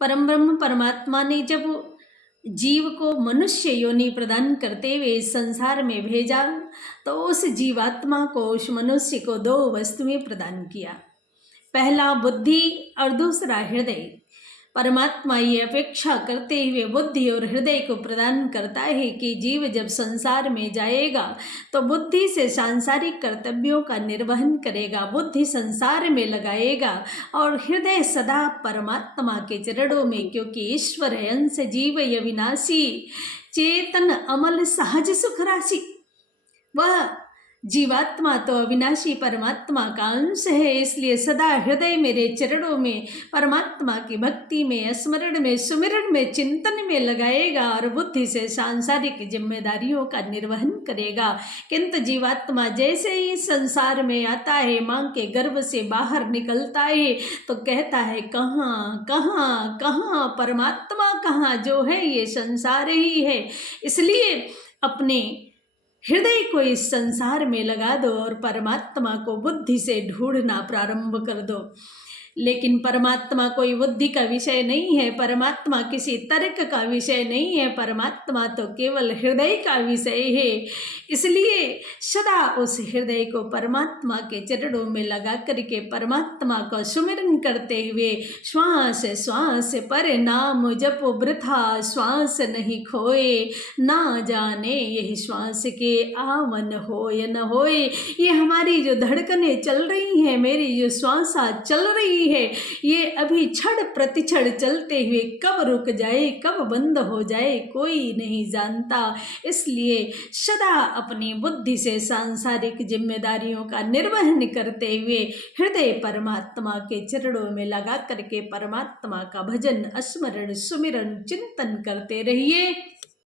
परम ब्रह्म परमात्मा ने जब जीव को मनुष्य योनि प्रदान करते हुए इस संसार में भेजा, तो उस जीवात्मा को, उस मनुष्य को दो वस्तुएं प्रदान किया। पहला बुद्धि और दूसरा हृदय। परमात्मा ये अपेक्षा करते हुए बुद्धि और हृदय को प्रदान करता है कि जीव जब संसार में जाएगा तो बुद्धि से सांसारिक कर्तव्यों का निर्वहन करेगा, बुद्धि संसार में लगाएगा, और हृदय सदा परमात्मा के चरणों में, क्योंकि ईश्वर है, अंश जीव अविनाशी, चेतन अमल सहज सुख राशि। वह जीवात्मा तो अविनाशी परमात्मा का अंश है, इसलिए सदा हृदय मेरे चरणों में परमात्मा की भक्ति में, स्मरण में, सुमिरन में, चिंतन में लगाएगा और बुद्धि से सांसारिक जिम्मेदारियों का निर्वहन करेगा। किंतु जीवात्मा जैसे ही संसार में आता है, माँ के गर्भ से बाहर निकलता है, तो कहता है कहाँ कहाँ कहाँ, परमात्मा कहाँ, जो है ये संसार ही है। इसलिए अपने हृदय को इस संसार में लगा दो और परमात्मा को बुद्धि से ढूंढना प्रारंभ कर दो। लेकिन परमात्मा कोई बुद्धि का विषय नहीं है, परमात्मा किसी तर्क का विषय नहीं है, परमात्मा तो केवल हृदय का विषय है। इसलिए सदा उस हृदय को परमात्मा के चरणों में लगा करके परमात्मा का सुमिरन करते हुए श्वास श्वास पर नाम जपो वृथा श्वास नहीं खोए, ना जाने यही श्वास के आवन हो या न होए। ये हमारी जो धड़कनें चल रही हैं, मेरी जो श्वासा चल रही है, ये अभी क्षण प्रतिक्षण चलते हुए कब रुक जाए, कब बंद हो जाए, कोई नहीं जानता। इसलिए सदा अपनी बुद्धि से सांसारिक जिम्मेदारियों का निर्वहन करते हुए हृदय परमात्मा के चरणों में लगा करके परमात्मा का भजन, स्मरण, सुमिरन, चिंतन करते रहिए।